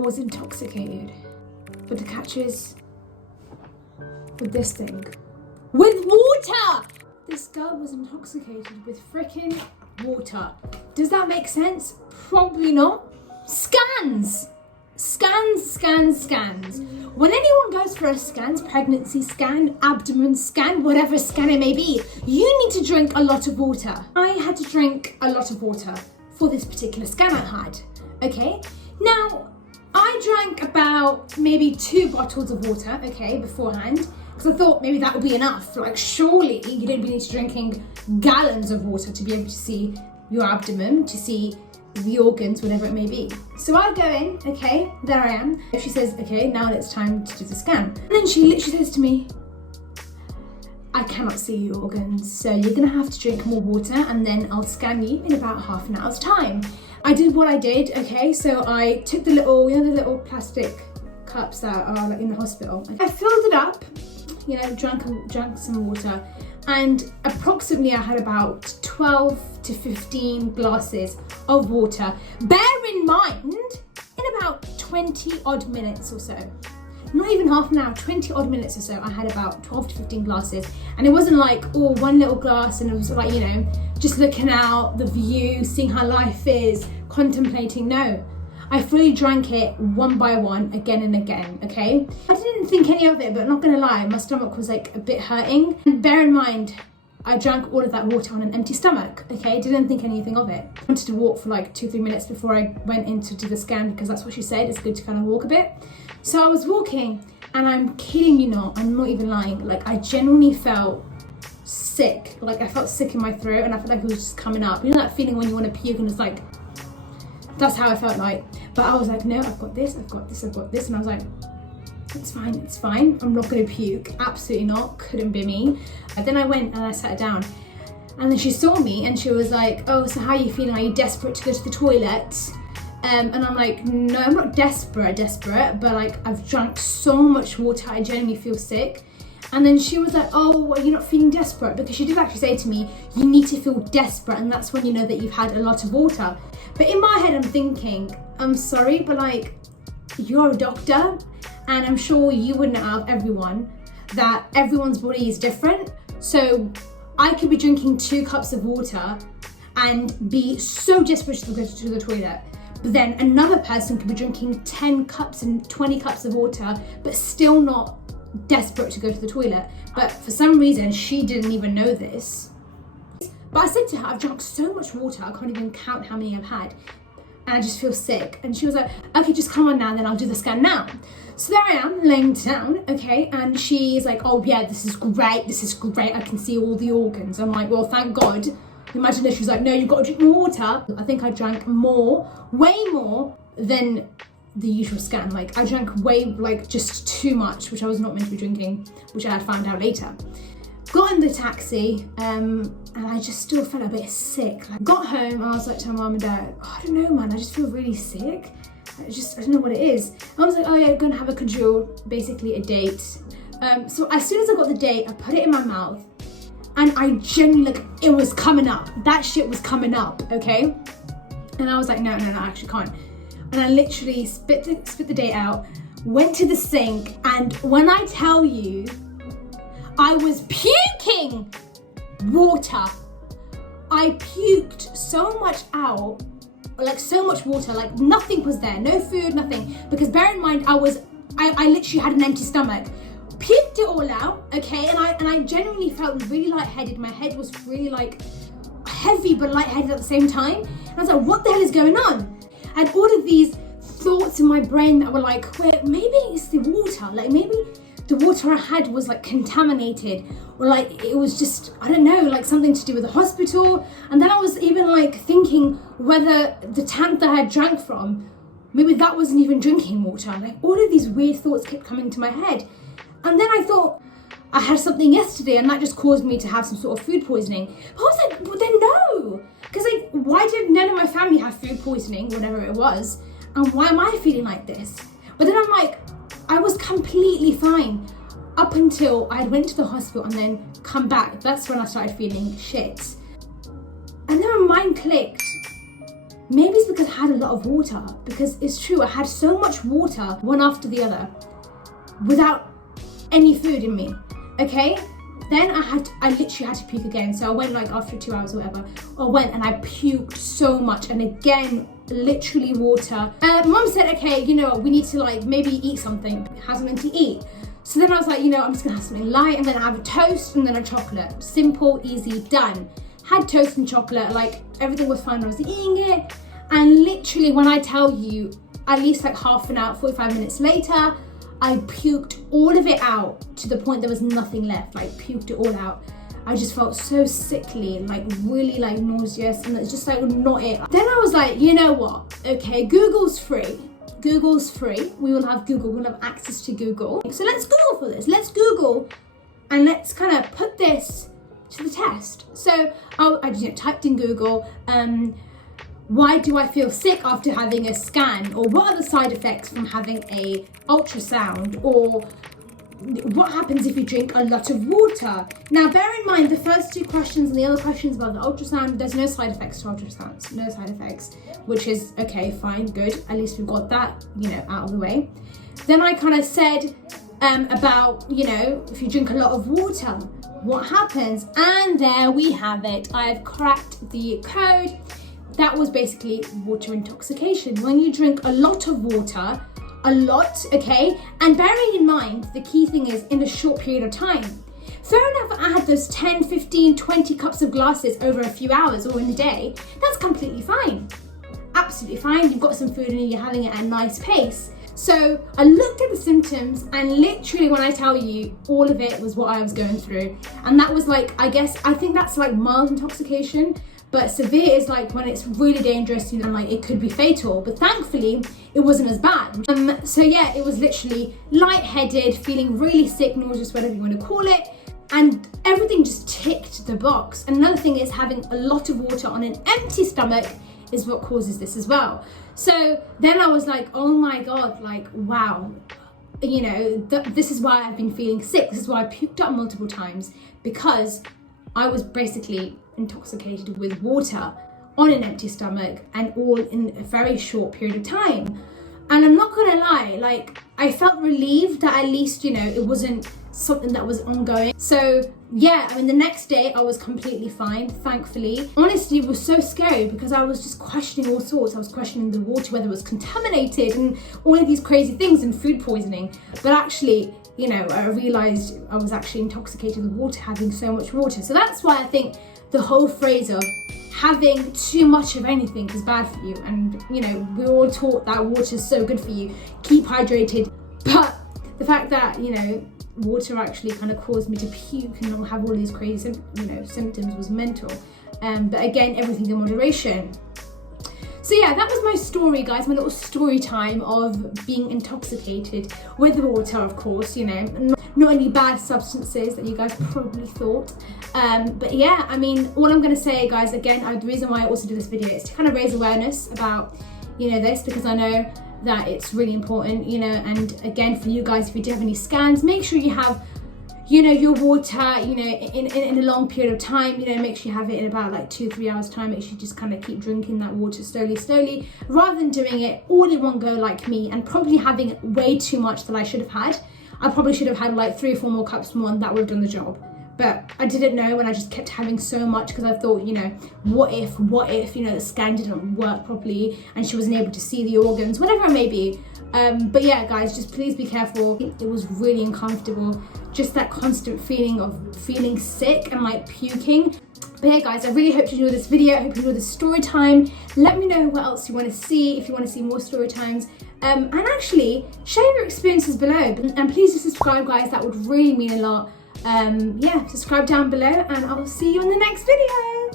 was intoxicated. But the catch is with this thing. With water! This girl was intoxicated with freaking water. Does that make sense? Probably not. Scans. When anyone goes for a scan, pregnancy scan, abdomen scan, whatever scan it may be, you need to drink a lot of water. I had to drink a lot of water for this particular scan I had, okay? Now, I drank about maybe 2 bottles of water, okay, beforehand, because I thought maybe that would be enough. Like, surely you don't need to drinking gallons of water to be able to see your abdomen, to see the organs, whatever it may be. So I go in, okay, there I am. She says, okay, now it's time to do the scan. And then she literally says to me, I cannot see your organs, so you're gonna have to drink more water and then I'll scan you in about half an hour's time. I did what I did, okay, so I took the little, you know, the little plastic cups that are like in the hospital. I filled it up, you know, drank some water, and approximately I had about 12 to 15 glasses of water. Bear in mind, in about 20 odd minutes or so, not even half an hour, 20 odd minutes or so, I had about 12 to 15 glasses. And it wasn't like, oh, one little glass and it was like, you know, just looking out, the view, seeing how life is, contemplating. No, I fully drank it one by one, again and again, okay? I didn't think any of it, but not gonna lie, my stomach was like a bit hurting. And bear in mind, I drank all of that water on an empty stomach, okay? Didn't think anything of it. I wanted to walk for like 2-3 minutes before I went in to do the scan, because that's what she said, it's good to kind of walk a bit. So I was walking, and I'm kidding you not, I'm not even lying, like I genuinely felt sick. Like I felt sick in my throat and I felt like it was just coming up. You know that feeling when you want to puke and it's like, that's how I felt like. But I was like, no, I've got this. And I was like, it's fine. I'm not gonna puke, absolutely not, couldn't be me. And then I went and I sat down, and then she saw me and she was like, oh, so how are you feeling? Are you desperate to go to the toilet? And I'm like, no, I'm not desperate, but like I've drank so much water, I genuinely feel sick. And then she was like, oh, well, you're not feeling desperate? Because she did actually say to me, you need to feel desperate, and that's when you know that you've had a lot of water. But in my head, I'm thinking, I'm sorry, but like, you're a doctor, and I'm sure you would know out of everyone that everyone's body is different. So I could be drinking 2 cups of water and be so desperate to go to the toilet. But then another person could be drinking 10 cups and 20 cups of water, but still not desperate to go to the toilet. But for some reason, she didn't even know this. But I said to her, I've drunk so much water, I can't even count how many I've had. And I just feel sick. And she was like, okay, just come on now, then I'll do the scan now. So there I am, laying down, okay, and she's like, oh yeah, this is great, I can see all the organs. I'm like, well, thank God. Imagine if she was like, no, you've got to drink more water. I think I drank more, way more than the usual scan. Like I drank way, like just too much, which I was not meant to be drinking, which I had found out later. Got in the taxi, and I just still felt a bit sick. Like, got home and I was like to my mum and dad, oh, I don't know, man, I just feel really sick. I don't know what it is. And I was like, oh yeah, gonna have a cajole, basically a date. So as soon as I got the date, I put it in my mouth, and I genuinely, like, it was coming up. That shit was coming up, okay? And I was like, no, I actually can't. And I literally spit the date out, went to the sink, and when I tell you, I was puking water. I puked so much out, like so much water, like nothing was there, no food, nothing. Because bear in mind, I literally had an empty stomach. Puked it all out, okay, and I genuinely felt really lightheaded. My head was really like heavy but lightheaded at the same time. And I was like, what the hell is going on? I had all of these thoughts in my brain that were like, wait, maybe it's the water, like maybe the water I had was like contaminated, or like it was just, I don't know, like something to do with the hospital. And then I was even like thinking whether the tank that I had drank from, maybe that wasn't even drinking water. Like all of these weird thoughts kept coming to my head. And then I thought, I had something yesterday and that just caused me to have some sort of food poisoning. But I was like, well then no. Because like, why did none of my family have food poisoning, whatever it was? And why am I feeling like this? But then I'm like, I was completely fine up until I went to the hospital and then come back. That's when I started feeling shit. And then my mind clicked. maybe it's because I had a lot of water, because it's true, I had so much water, one after the other, without any food in me, okay? Then I literally had to puke again. So I went like after 2 hours or whatever, I went and I puked so much. And again, literally water. Mom said, okay, you know what, we need to like maybe eat something, have something to eat. So then I was like, you know, I'm just gonna have something light. I'm gonna have a toast and then a chocolate. Simple, easy, done. Had toast and chocolate, like everything was fine when I was eating it. And literally when I tell you, at least like half an hour, 45 minutes later, I puked all of it out to the point there was nothing left, like puked it all out. I just felt so sickly, like really like nauseous, and it's just like not it. Then I was like, you know what? Okay, Google's free. Google's free. We will have Google, we'll have access to Google. So let's Google for this. Let's Google and let's kind of put this to the test. So I just typed in Google, why do I feel sick after having a scan? Or what are the side effects from having a ultrasound? Or what happens if you drink a lot of water? Now, bear in mind the first two questions and the other questions about the ultrasound, there's no side effects to ultrasounds, no side effects, which is okay, fine, good. At least we've got that, you know, out of the way. Then I kind of said about, you know, if you drink a lot of water, what happens? And there we have it. I've cracked the code. That was basically water intoxication. When you drink a lot of water, a lot, okay? And bearing in mind, the key thing is in a short period of time. Fair enough, I had those 10, 15, 20 cups of glasses over a few hours or in a day. That's completely fine. Absolutely fine. You've got some food and you're having it at a nice pace. So I looked at the symptoms and literally when I tell you, all of it was what I was going through. And that was like, I think that's like mild intoxication. But severe is like when it's really dangerous, you know, like it could be fatal. But thankfully, it wasn't as bad. So yeah, it was literally lightheaded, feeling really sick, nauseous, whatever you want to call it. And everything just ticked the box. And another thing is having a lot of water on an empty stomach is what causes this as well. So then I was like, oh my God, like, wow. You know, this is why I've been feeling sick. This is why I puked up multiple times, because I was basically intoxicated with water on an empty stomach and all in a very short period of time. And I'm not gonna lie, like I felt relieved that at least, you know, it wasn't something that was ongoing. So yeah, I mean the next day I was completely fine, thankfully. Honestly, it was so scary because I was just questioning all sorts. I was questioning the water, whether it was contaminated and all of these crazy things and food poisoning. But actually, you know, I realized I was actually intoxicated with water, having so much water. So that's why I think the whole phrase of having too much of anything is bad for you. And, you know, we're all taught that water is so good for you. Keep hydrated. But the fact that, you know, water actually kind of caused me to puke and have all these crazy, you know, symptoms was mental. But again, everything in moderation. So yeah, that was my story, guys, my little story time of being intoxicated with water, of course, you know, not any bad substances that you guys probably thought. But yeah, I mean, all I'm gonna say, guys, again, the reason why I also do this video is to kind of raise awareness about, you know, this, because I know that it's really important, you know. And again, for you guys, if you do have any scans, make sure you have, you know, your water, you know, in a long period of time, you know, make sure you have it in about like 2-3 hours time. Make sure you just kind of keep drinking that water slowly, rather than doing it all in one go like me and probably having way too much that I should have had. I probably should have had like 3 or 4 more cups more and that would have done the job. But I didn't know, and I just kept having so much because I thought, you know, what if, you know, the scan didn't work properly and she wasn't able to see the organs, whatever it may be. But yeah, guys, just please be careful. It was really uncomfortable. Just that constant feeling of feeling sick and like puking. But yeah, guys, I really hope you enjoyed this video. I hope you enjoyed this story time. Let me know what else you want to see, if you want to see more story times. And actually, share your experiences below. And please do subscribe, guys. That would really mean a lot. Yeah, subscribe down below and I'll see you in the next video.